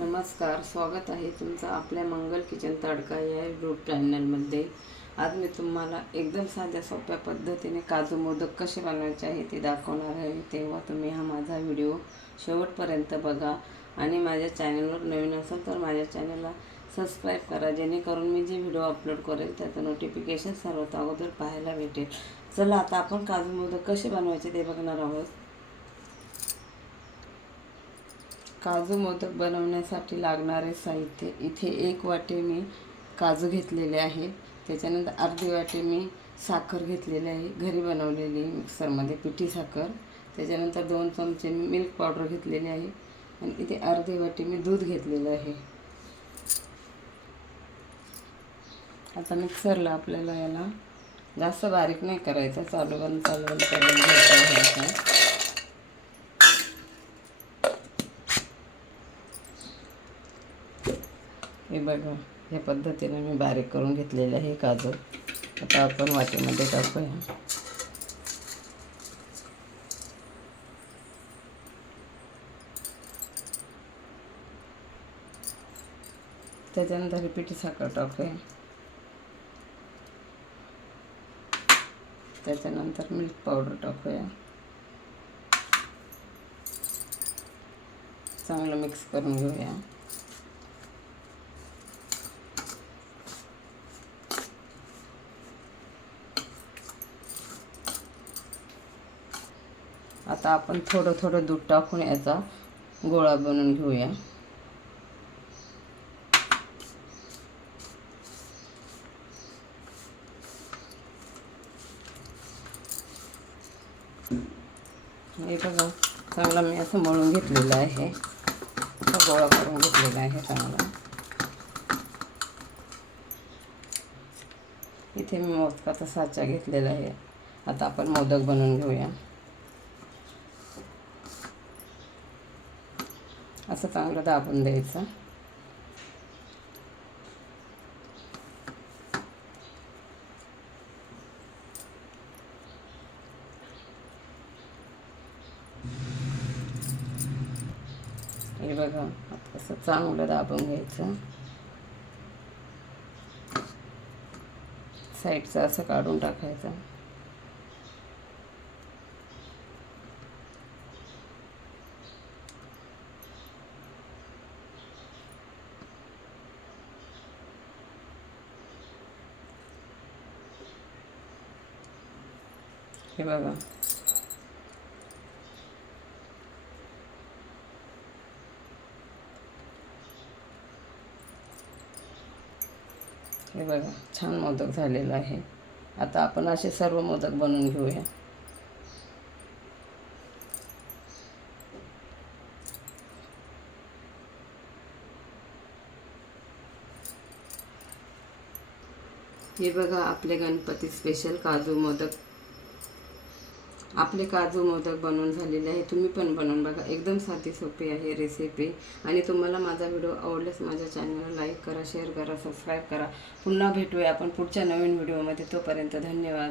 नमस्कार स्वागत आहे तुमचं आपल्या मंगल किचन तडका या यूट्यूब चॅनलमध्ये आज मी तुम्हाला एकदम साध्या सोप्या पद्धतीने काजू मोदक कसे बनवायचे आहे ते दाखवणार आहे. तेव्हा तुम्ही हा माझा व्हिडिओ शेवटपर्यंत बघा. आणि माझ्या चॅनलवर नवीन असाल तर माझ्या चॅनलला सबस्क्राईब करा. जेणेकरून मी जे व्हिडिओ अपलोड करेल त्याचं नोटिफिकेशन सर्वात अगोदर पाहायला भेटेल. चला आता आपण काजू मोदक कसे बनवायचे ते बघणार आहोत. काजू मोदक बनवण्यासाठी लागणारे साहित्य इथे एक वाटी मी काजू घेतलेले आहे. त्याच्यानंतर अर्धी वाटी मी साखर घेतलेली आहे. घरी बनवलेली मिक्सरमध्ये पिठी साखर. त्याच्यानंतर दोन चमचे मी मिल्क पावडर घेतलेली आहे. आणि इथे अर्धी वाटी मी दूध घेतलेलं आहे. आता मिक्सरला आपल्याला याला जास्त बारीक नाही करायचं. चालू बंद चालू बंद करून घ्यायचं हे बघा ह्या पद्धतीने मी बारीक करून घेतलेले आहे काजू आता आपण वाटीमध्ये टाकूया. त्याच्यानंतर पिठी साखर टाकूया. त्याच्यानंतर मिल्क पावडर टाकूया. चांगलं मिक्स करून घेऊया. आता आपण थोडं थोडं दूध टाकून याचा गोळा बनवून घेऊया. हे बघा चांगला मी असं मळून घेतलेलं आहे. असा गोळा करून घेतलेला आहे चांगला. इथे मी मोदकाचा साचा घेतलेला आहे. आता आपण मोदक बनवून घेऊया. असं चांगलं दाबून द्यायचं. हे बघा असं चांगलं दाबून घ्यायचं. साईडचं असं काढून टाकायचं. हे बघा. हे बघा छान मोदक झालेला आहे. आता आपण असे सर्व मोदक बनवून घेऊया. हे बघा आपले गणपती स्पेशल काजू मोदक. आपले काजू मोदक बनवून झालेले आहे. तुम्ही पण बनवून बघा. एकदम साधी सोपी आहे रेसिपी आणि तुम्हाला माझा व्हिडिओ आवडल्यास माझ्या चॅनलला लाईक करा शेअर करा सबस्क्राईब करा. पुन्हा भेटूया आपण पुढच्या नवीन व्हिडिओमध्ये तोपर्यंत धन्यवाद.